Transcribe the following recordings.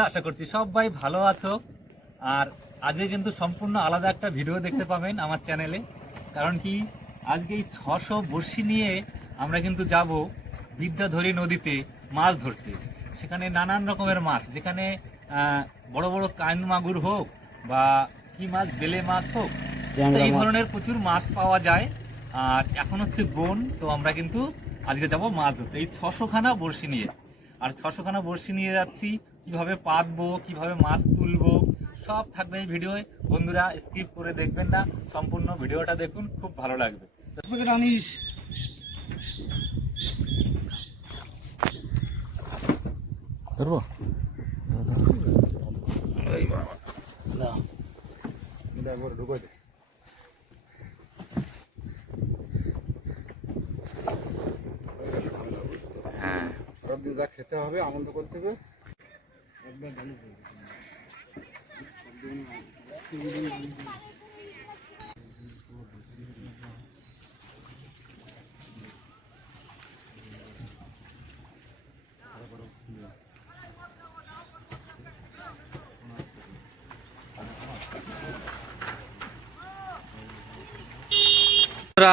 বন্ধুরা আশা করছি সবাই ভালো আছো। আর আজকে কিন্তু সম্পূর্ণ আলাদা একটা ভিডিও দেখতে পাবেন আমার চ্যানেলে কারণ কি আজকে এই ছশো বড়শি নিয়ে আমরা কিন্তু যাব বিদ্যাধরী নদীতে মাছ ধরতে। সেখানে নানান রকমের মাছ যেখানে বড় বড় কান মাগুর হোক বা কি মাছ বেলে মাছ হোক এই ধরনের প্রচুর মাছ পাওয়া যায়। আর এখন হচ্ছে বোন তো আমরা কিন্তু আজকে যাব মাছ ধরতে। এই ছশো খানা বড়শি নিয়ে। আর ছশো খানা বড়শি নিয়ে যাচ্ছি কীভাবে পাতবো কীভাবে মাছ তুলবো সব থাকবে এই ভিডিওয়। বন্ধুরা স্কিপ করে দেখবেন না সম্পূর্ণ ভিডিওটা দেখুন খুব ভালো লাগবে। ধরবো? হ্যাঁ। যা খেতে হবে আনন্দ করতে হবে।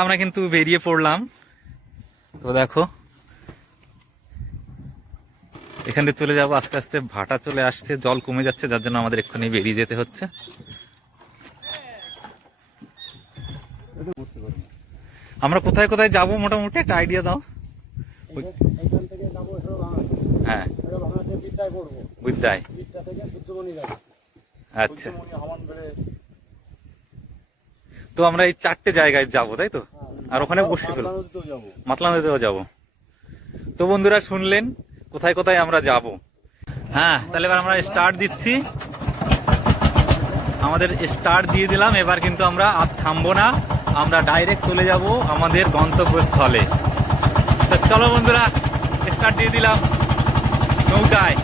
আমরা কিন্তু বেরিয়ে পড়লাম। তো দেখো এখান থেকে চলে যাব, আস্তে আস্তে ভাটা চলে আসছে, জল কমে যাচ্ছে, যার জন্য আমাদের এক্ষুনি বেরিয়ে যেতে হচ্ছে। আমরা কোথায় কোথায় যাব মোটামুটি? একটা আইডিয়া দাও। হ্যাঁ। বিদ্যায়। আচ্ছা। তো আমরা এই চারটে জায়গায় যাব, তাই তো? আর ওখানে বসে ফেলব মাতলা নদীতেও যাব। তো বন্ধুরা শুনলেন কোথায় কোথায় আমরা যাব? হ্যাঁ তাহলে এবার আমরা স্টার্ট দিচ্ছি। আমাদের স্টার্ট দিয়ে দিলাম, এবার কিন্তু আমরা আর থামবো না। আমরা ডাইরেক্ট চলে যাব আমাদের গন্তব্যস্থলে। তো চলো বন্ধুরা স্টার্ট দিয়ে দিলাম। নৌকায়।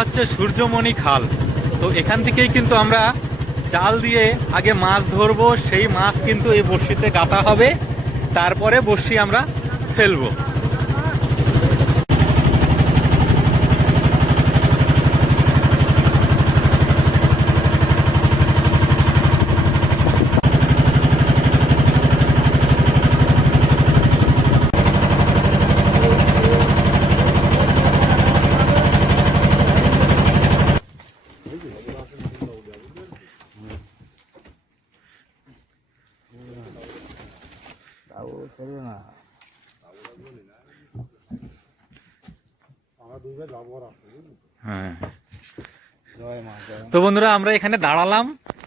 হচ্ছে সূর্যমণি খাল। তো এখান থেকেই কিন্তু আমরা জাল দিয়ে আগে মাছ ধরবো, সেই মাছ কিন্তু এই বড়শিতে গাঁথা হবে, তারপরে বড়শি আমরা ফেলব। তো বন্ধুরা আমরা এখানে দাঁড়ালাম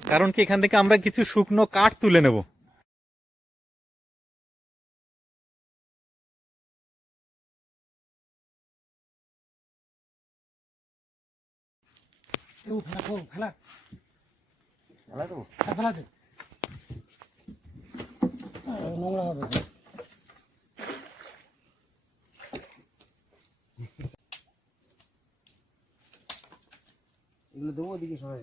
কারণ কি এখান থেকে আমরা কিছু শুকনো কাঠ তুলে নেব। নোংরা হবে। এগুলো দেবো ওদিকে সবাই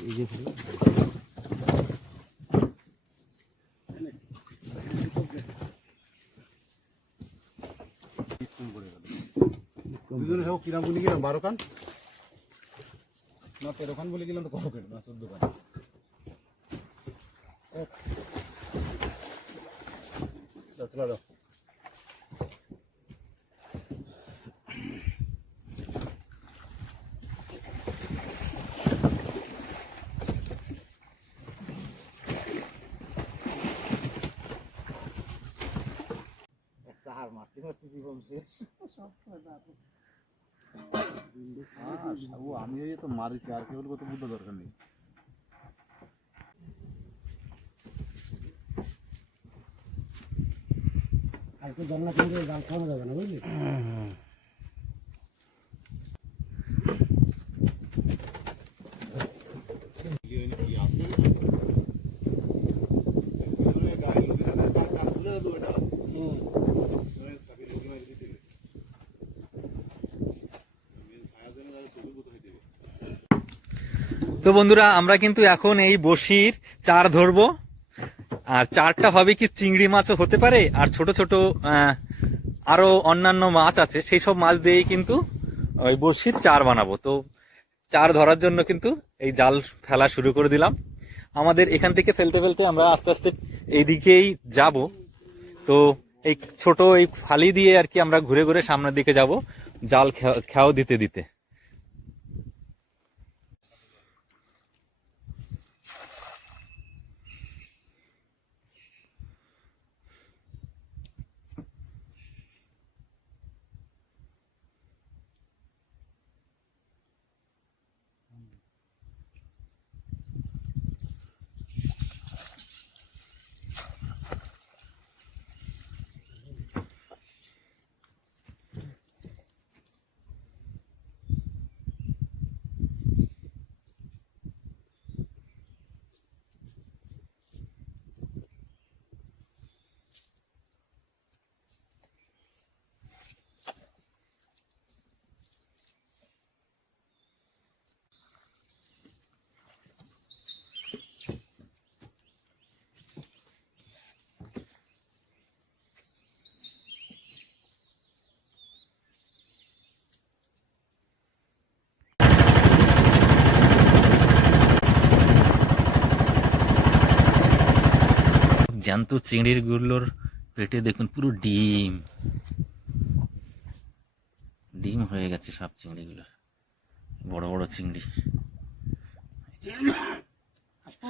এই যে। দুজনে সব কিরাম বলে গেলাম বারো খান না তেরো খান বলে গেলাম তো কত খান না দাও। সাহার মারতে মারতে জীবন শেষ। হ্যাঁ, সাবু, আমি এই তো মারিছি আর কেবল কত বুদ্ধ দরকার নেই। আর তো জানলা কিনলে জাল খাওয়ানো যাবে না বুঝলি পিছনে গাড়ি লোকে থাকে, কান কান খুলে দেবো এটা। পিছনে চাবি ঢুকে মারি দিতে হবে। মেন ছায়া জেনে যাবে, ছবি কোথায় দেবে? তো বন্ধুরা, আমরা কিন্তু এখন এই বসির চার ধরবো। আর চারটা হবে কি চিংড়ি মাছও হতে পারে, আর ছোট ছোট আরও অন্যান্য মাছ আছে, সেই সব মাছ দিয়েই কিন্তু ওই বসির চার বানাবো। তো চার ধরার জন্য কিন্তু এই জাল ফেলা শুরু করে দিলাম। আমাদের এখান থেকে ফেলতে ফেলতে আমরা আস্তে আস্তে এইদিকেই যাব। তো এই ছোট এই ফালি দিয়ে আর কি আমরা ঘুরে ঘুরে সামনের দিকে যাব, জাল খেয়াও দিতে দিতে। জ্যান্ত চিংড়িরগুলোর পেটে দেখুন পুরো ডিম। ডিম হয়ে গেছে সব চিংড়িগুলোর। বড় বড় চিংড়ি।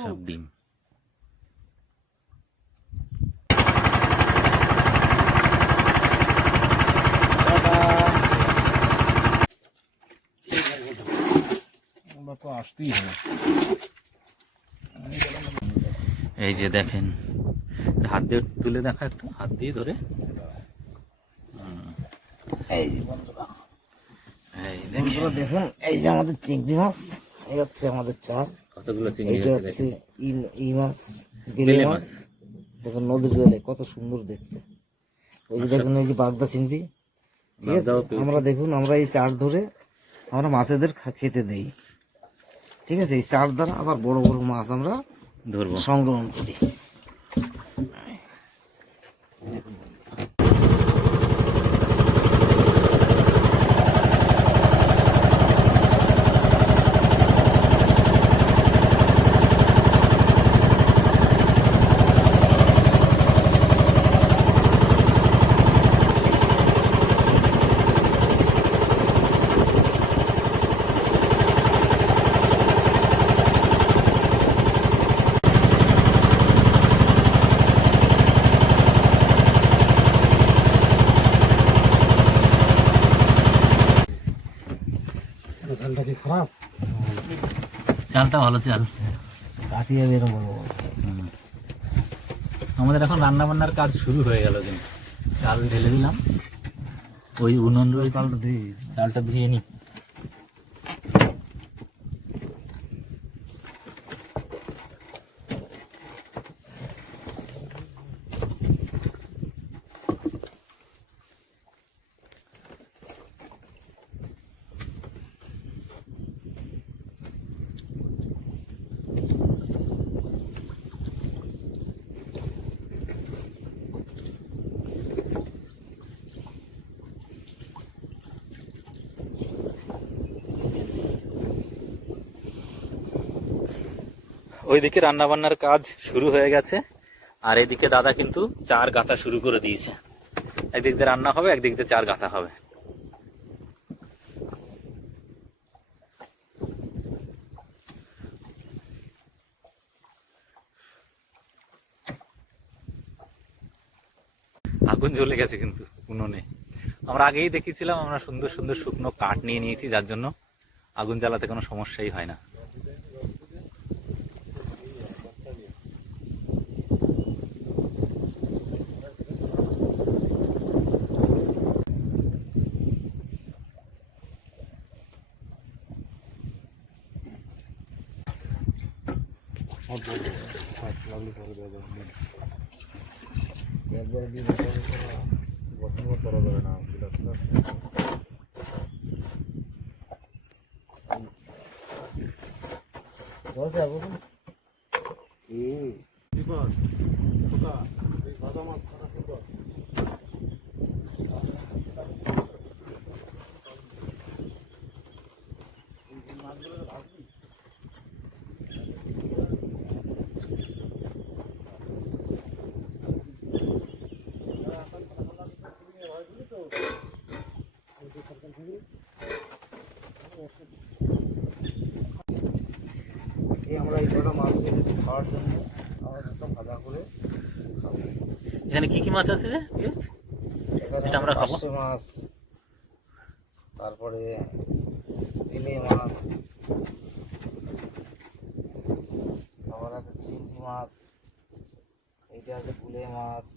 সব ডিম। তো আসতেই হবে। এই যে দেখেন। হাত দিয়ে তুলে দেখা একটু হাত দিয়ে ধরে। এই বন্ধুরা দেখেন। এই যে আমাদের চিংড়ি মাছ এই হচ্ছে আমাদের চার কতগুলো চিংড়ি এইটা হচ্ছে ই- মাছ বেলে মাছ। মাছ। দেখুন নদীর বেলে কত সুন্দর দেখতে। ওই যে দেখুন এই যে বাগদা চিংড়ি ঠিক আছে? আমরা দেখুন আমরা এই চার ধরে আমরা মাছেদের খেতে দেই। ঠিক আছে? এই চার দ্বারা আবার বড় বড় মাছ আমরা ধরবো। সংগ্রহণ করি। ভালো চাল। কাটিয়ে আমাদের এখন রান্না বান্নার কাজ শুরু হয়ে গেল কিন্তু। চাল ঢেলে দিলাম। ওই উনুন চালটা দিয়ে চালটা ধুয়ে নি। ওইদিকে রান্না বান্নার কাজ শুরু হয়ে গেছে। আর এদিকে দাদা কিন্তু চার গাঁথা শুরু করে দিয়েছে। একদিক দিয়ে রান্না হবে, একদিক দিয়ে চার গাঁথা হবে। আগুন জ্বলে গেছে কিন্তু, উনুনে। আমরা আগেই দেখেছিলাম আমরা সুন্দর সুন্দর শুকনো কাঠ নিয়ে নিয়েছি, যার জন্য আগুন জ্বালাতে কোনো সমস্যাই হয় না। একবার দিয়ে বসন করা যাবে না বিলাসটা বলছে আগুন হুম দীপক কোথা এই ভাজা মাছ খানা সুন্দর আমরা এই কটা মাছ খাওয়ার জন্য। আমরা দুটো ভাজা করে এখানে কি কি মাছ আছে এটা আমরা খাব? মাছ তারপরে তেলে মাছ আবার আছে চিংড়ি মাছ এইটা আছে গুলে মাছ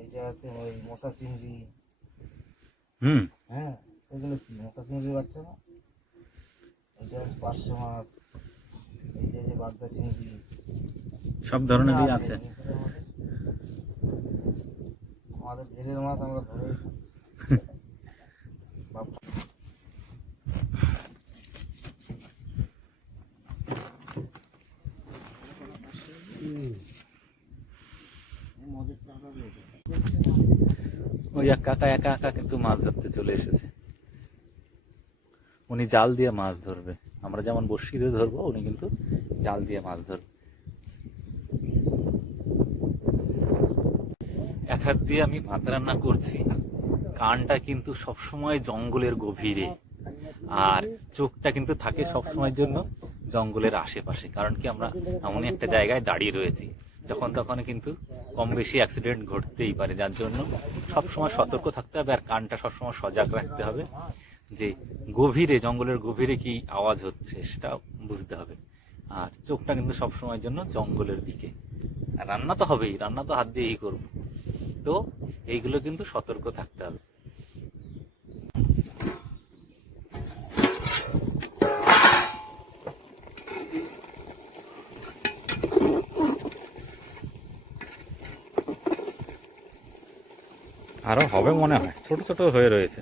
এইটা আছে ওই মশা চিংড়ি। হুম। হ্যাঁ এগুলো কি মশা চিংড়ি বাচ্চা না? পার্শে মাছ এইটা আছে বাগদা চিংড়ি। সব ধরনেরই আছে। আমাদের- জেলের মাছ আমরা ধরেই ওই এক কাকা একা একা কিন্তু মাছ ধরতে চলে এসেছে। উনি জাল দিয়ে মাছ ধরবে। আমরা যেমন বড়শি দিয়ে ধরবো, উনি কিন্তু জাল দিয়ে মাছ ধরবে। এক হাত দিয়ে আমি ভাত রান্না করছি। কানটা কিন্তু সবসময় জঙ্গলের গভীরে। আর চোখটা কিন্তু থাকে সবসময়ের জন্য জঙ্গলের আশেপাশে। কারণ কি আমরা এমনই একটা জায়গায় দাঁড়িয়ে রয়েছি, যখন তখন কিন্তু কম বেশি অ্যাক্সিডেন্ট ঘটতেই পারে। যার জন্য সবসময় সতর্ক থাকতে হবে আর কানটা সবসময় সজাগ রাখতে হবে যে গভীরে, জঙ্গলের গভীরে কি আওয়াজ হচ্ছে সেটা বুঝতে হবে। আর চোখটা কিন্তু সবসময়ের জন্য জঙ্গলের দিকে। রান্না তো হবেই, রান্না তো হাত দিয়েই করব। তো এইগুলো কিন্তু সতর্ক থাকতে হবে। আরও হবে মনে হয়, ছোট ছোট হয়ে রয়েছে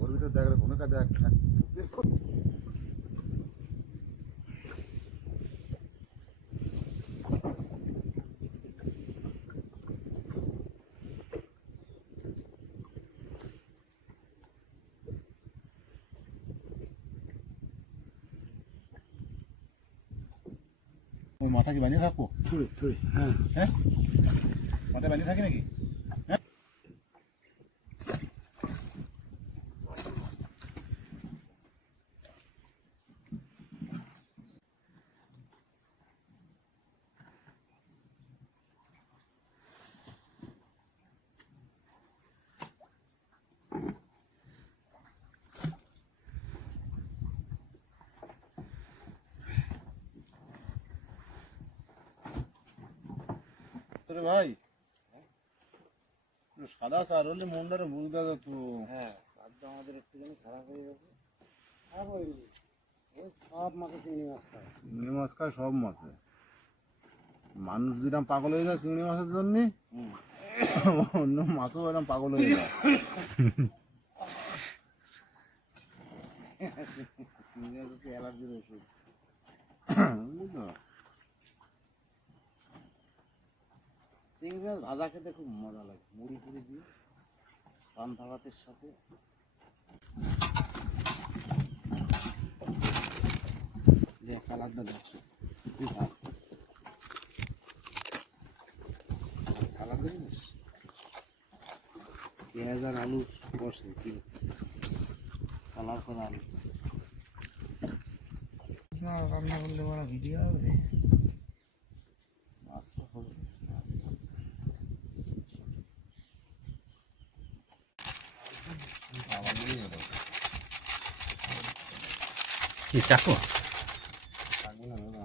ওর ভিতরে দেখ রে, কোনো কাজ দেখ ওর মাথা কি বানিয়ে থাকব হ্যাঁ মাথা বানিয়ে থাকে নাকি রে ভাই। সাদা সার হলে মনটারে বুঝতে তো। হ্যাঁ স্বাদটা আমাদের একটুখানি খারাপ হয়ে গেছে। খারাপ ওই সব চিংড়ি মাছ খায়। চিংড়ি মাছ খায় সব মাছে। মানুষ যেরকম পাগল হয়ে যায় চিংড়ি মাছের জন্য অন্য মাছও এরকম পাগল হয়ে যায়। চিংড়ি মাছ অ্যালার্জির ওষুধ? বুঝলি চিংড়ি ভাজা খেতে খুব মজা লাগে। মুড়ি ফুড়ি দিয়ে পান্তা ভাতের সাথে দেখিস? পেঁয়াজ আর আলু রান্না করলে বড় ভিডিও হবে মাছ তো হবে মাছ কি চাকু থাকবে না দাদা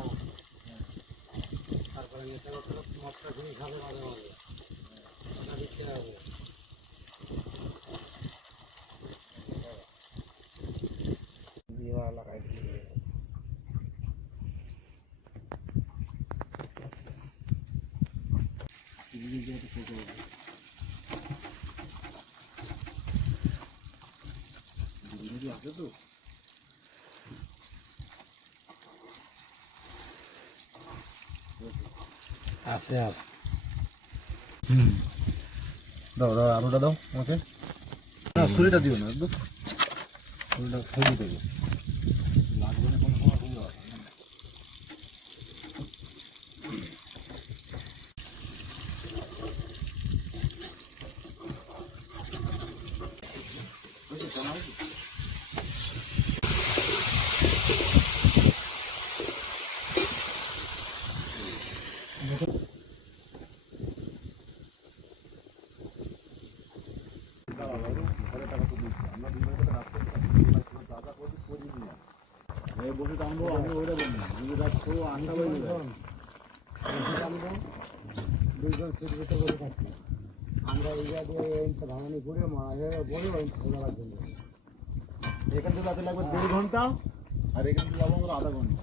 তারপরে এটা মশলা ঘুরে খাবে মাঝে মাঝে থানা দিতে হবে। আছে। আছে দাও দাও আলুটা দাও আমাকে। না ছুরিটা দিও না একদম। ছুরিটা ছুরি দেবে লাগবে না কোনো সময় হয়ে যাবে এই বসে টানবো আমি ওইটা দেবো যদি রাখছো আন্ডা বই দুইজন ছোট ছোট করে থাকি আমরা ভাঙানি করে বলে এখান থেকে যাতে লাগবে দেড় ঘণ্টা আর এখান থেকে যাব আমরা আধা ঘণ্টা।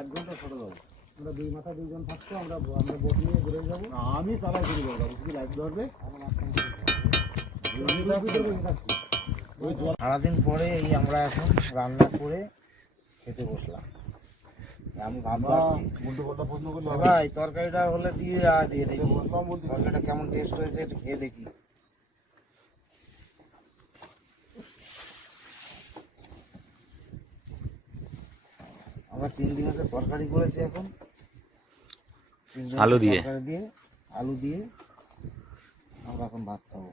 এক ঘণ্টা ছোট যাব। আমরা দুই মাথা দুইজন থাকতো আমরা আমরা বোট নিয়ে ঘুরে যাব। আমি শুরু করব শুধু লাইট ধরবে? সারাদিন পরে এই আমরা এখন রান্না করে খেতে বসলাম। আমি ভাবতে পারছি উল্টো পাল্টা প্রশ্ন করলে হবে। ভাই তরকারিটা হলে দিয়ে আ দিয়ে দেখি। তরকারিটা কেমন টেস্ট হয়েছে একটু খেয়ে দেখি। আমরা চিংড়ি মাছের তরকারি করেছি এখন। আলু দিয়ে। দিয়ে আলু দিয়ে আমরা এখন ভাত খাব।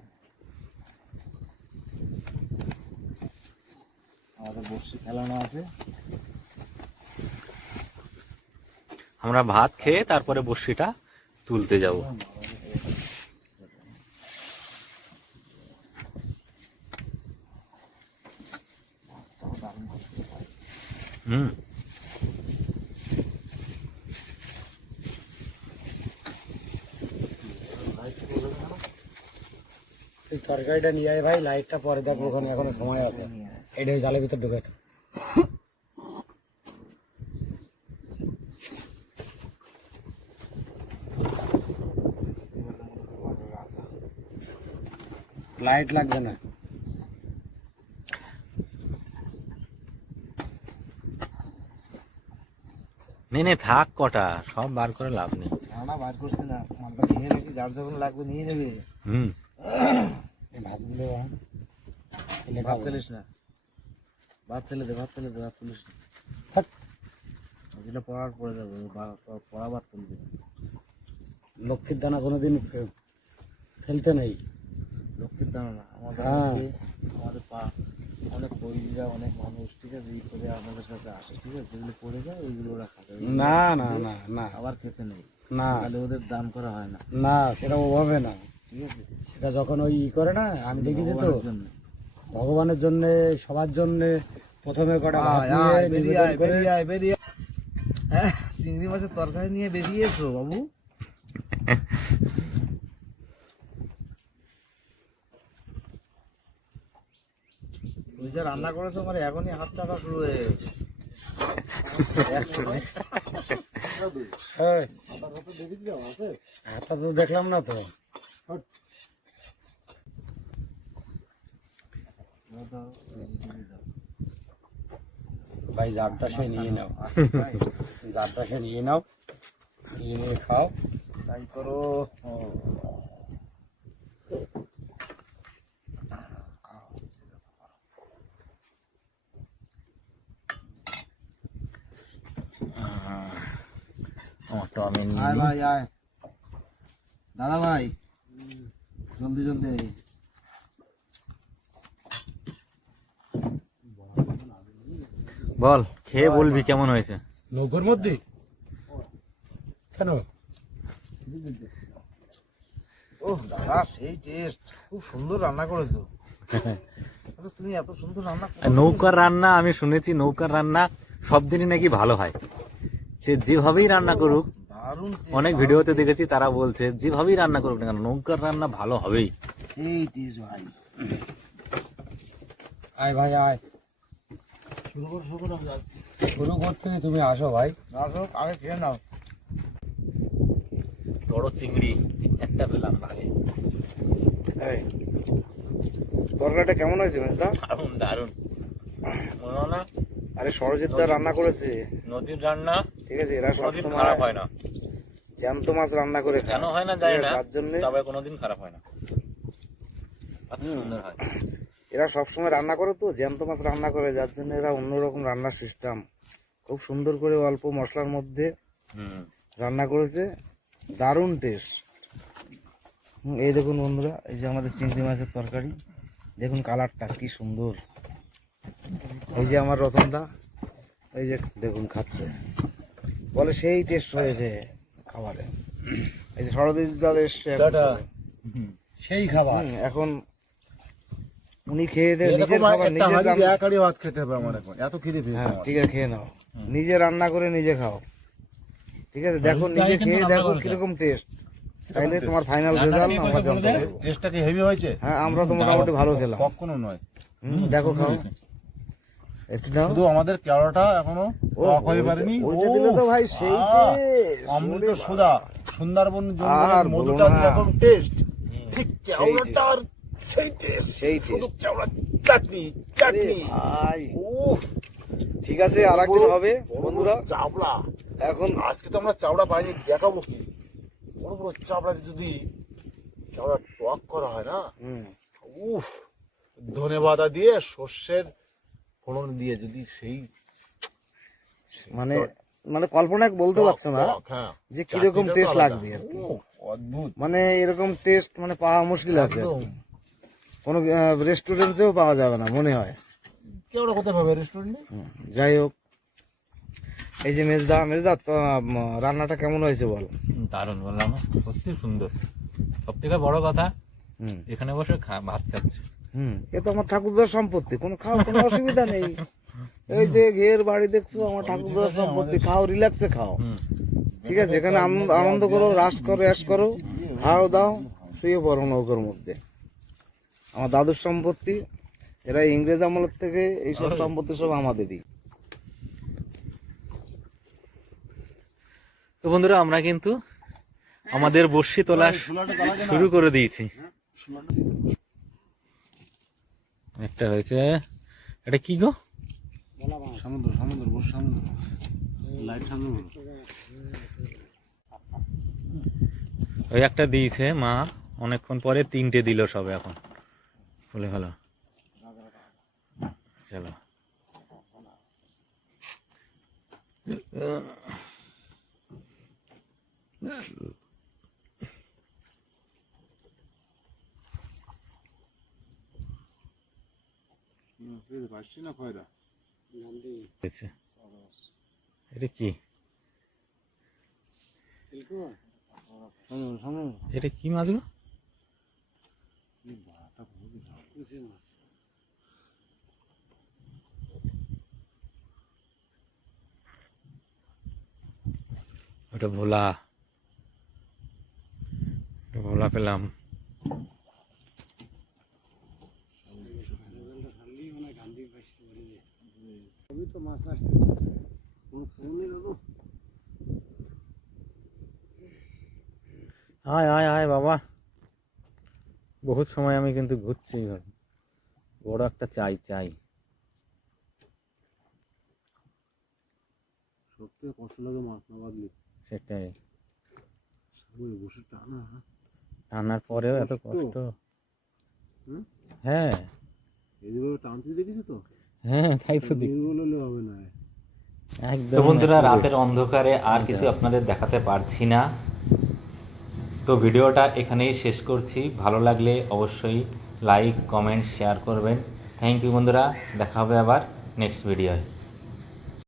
আমাদের বর্ষি খেলানো আছে। আমরা ভাত খেয়ে তারপরে বড়শিটা তুলতে যাব। হুম। তরকারিটা নিয়ে আয় ভাই লাইটটা পরে দেখব ওখানে এখনও সময় আছে। এটা জালের ভিতর ঢুকে লাইট লাগবে না। নে থাক কটা সব বার করে লাভ নেই। না বার করছে না। মালটা নিয়ে রাখি যার যখন লাগবে নিয়ে নেবে। হুম। ভাতগুলো ভাত ফেলিস না। ভাত ফেলে দে ভাত ফেলে দে ভাত ফেলিস যেটা পড়ার পরে যাবে পড়া বাদ তুলবে লক্ষ্মীর দানা কোনোদিন ফেলতে নেই। লক্ষ্মীর দানা না আমাদের হ্যাঁ। আমাদের পা অনেক পরিরা অনেক মানুষ ঠিক আছে এই করে আমাদের কাছে আসে ঠিক আছে যেগুলো পড়ে যায় ওইগুলো ওরা খাবে। না না না না। আবার খেতে নেই। না। তাহলে ওদের দান করা হয় না। না সেটা ওভাবে না। ঠিক আছে? সেটা যখন ওই ই করে না আমি দেখেছি তো। ভগবানের জন্য। ভগবানের জন্য সবার জন্য প্রথমে কটা। হ্যাঁ, চিংড়ি মাছের তরকারি নিয়ে বেরিয়েছো বাবু। তুমি যে রান্না করেছ আমার এখনই হাত চাটা শুরু হয়ে গেছে। হাতটা তো দেখলাম না তো। ভাই জারটা সে নিয়ে নাও। জারটা সে নিয়ে নাও নিয়ে নিয়ে খাও। তাই করো। আমি ভাই আয়। দাদা ভাই জলদি জলদি। বল খেয়ে বলবি কেমন হয়েছে? নৌকোর মধ্যে? কেন? ও দাদা সেই টেস্ট খুব সুন্দর রান্না করেছ। আচ্ছা তুমি এত সুন্দর রান্না নৌকার রান্না আমি শুনেছি নৌকার রান্না সব দিনই নাকি ভালো হয়। সে যেভাবেই রান্না করুক দারুণ অনেক ভিডিওতে দেখেছি তারা বলছে যেভাবেই রান্না করুক না কেন নৌকার রান্না ভালো হবেই। সেই ভাই আয়। ভাই আয়। শুরু করতে তুমি আসো ভাই। আসো আগে খেয়ে নাও। বড় চিংড়ি একটা পেলাম ভাগে তরকারিটা কেমন হয়েছে মেজদা দারুণ দারুণ মনে না? আরে সরজিৎ রান্না করেছে। নদীর রান্না ঠিক আছে? এরা কোনোদিন সবসময় খারাপ হয় না। জ্যান্ত মাছ রান্না করে কেন হয় না জানি না তার জন্য তবে কোনোদিন খারাপ হয় না। সুন্দর হয়। এরা সবসময় রান্না করে তো জ্যান্ত মাছ রান্না করে যার জন্য এরা অন্যরকম রান্নার সিস্টেম খুব সুন্দর করে অল্প মশলার মধ্যে রান্না করেছে। দারুণ টেস্ট এই দেখুন বন্ধুরা এই যে আমাদের চিংড়ি মাছের তরকারি। দেখুন কালারটা কি সুন্দর। এই যে আমার রতনদা এই যে দেখুন খাচ্ছে। বলে সেই টেস্ট হয়েছে খাবারে। এই যে সরদিস দা এসছে সেই খাবার। এখন উনি খেয়ে দেয় নিজের খাবার নিজের হাঁড়ি রান্না এক হাঁড়ি ভাত খেতে হবে আমার এখন। এত খিদে পেয়েছে হ্যাঁ ঠিক আছে খেয়ে নাও। নিজে রান্না করে নিজে খাও। ঠিক আছে দেখো নিজে খেয়ে দেখো কীরকম টেস্ট তাইলে তোমার ফাইনাল রেজাল্ট আমরা জানতে পারব। টেস্টটা কি হেভি হয়েছে? হ্যাঁ আমরা তো মোটামুটি ভালো খেলাম। কখনো নয়। দেখো খাও। একটু নাও। শুধু আমাদের কেওড়াটা এখনও ও, হয়ে পারেনি। ওইটা দিলে তো ভাই সেই taste, অমৃত। সুধা সুন্দরবন জঙ্গলের মধুটা না। যেরকম টেস্ট ঠিক কেওড়াটার সেই টেস্ট সেই শুধু টেস্ট কেওড়া চাটনি। চাটনি ভাই। উফ, ঠিক আছে আর একদিন হবে বন্ধুরা। বড় চাবড়া। এখন আজকে তো আমরা চাবড়া পাইনি দেখাবো কি? বড় বড় চাবড়া যদি কেওড়া টক করা হয় না উফ। ধনে দিয়ে সর্ষের ফোড়ন দিয়ে যদি সেই মানে মানে কল্পনা বলতে পারছ না? হ্যাঁ। যে কীরকম টেস্ট লাগবে আর কি। অদ্ভুত। মানে এরকম টেস্ট মানে পাওয়া মুশকিল আছে কোনো রেস্টুরেন্টেও পাওয়া যাবে না মনে হয়। কেওড়া কোথায় পাবে? রেস্টুরেন্টে যাই হোক। এই যে মেজদা মেজদা তো রান্নাটা কেমন হয়েছে বল? দারুণ বললাম। সত্যি সুন্দর। সব থেকে বড় কথা হুম। এখানে বসে ভাত খাচ্ছে। এ তো আমার ঠাকুরদার সম্পত্তি কোনো খাও কোনো অসুবিধা নেই এই যে ঘের বাড়ি দেখছ আমার ঠাকুরদার সম্পত্তি খাও রিল্যাক্সে খাও ঠিক আছে এখানে আনন্দ আনন্দ করো রাস করো অ্যাশ করো খাও দাও শুয়ে পড়ো নৌকোর মধ্যে আমার দাদুর সম্পত্তি এরা ইংরেজ আমলের থেকে এইসব সম্পত্তি সব আমাদেরই তো বন্ধুরা আমরা কিন্তু আমাদের বর্ষি তোলা শুরু করে দিয়েছি একটা হয়েছে। এটা কি গো? সমুদ্র সমুদ্র বড় সমুদ্র। লাইট সমুদ্র। ওই একটা দিয়েছে মা অনেকক্ষণ পরে তিনটে দিল সবে এখন। খুলে ভালো। চলো। Yeah. পাচ্ছি না খয়রা। এটা কি? এটা কি মাছ গো? ওটা ভোলা। ওটা ভোলা পেলাম সবই তো মাছ আসতেছে। কোনো ফোন নেই দাদু আয় আয় আয় বাবা। বহুত সময় আমি কিন্তু ঘুরছি বড় একটা চাই চাই। সত্যি কষ্ট লাগে মাছ না বাদলি সেটাই। বসে টানা টানার পরেও এত কষ্ট। কষ্ট। হ্যাঁ। এইভাবে টানতে দেখেছি তো? হ্যাঁ তাই তো দেখছি। নীল বলে হবে না। একদম তো বন্ধুরা। রাতের অন্ধকারে আর কিছু আপনাদের দেখাতে পারছি না। তো ভিডিওটা এখানেই শেষ করছি। ভালো লাগলে অবশ্যই লাইক কমেন্ট শেয়ার করবেন। থ্যাংক ইউ বন্ধুরা দেখা হবে আবার নেক্সট ভিডিওয়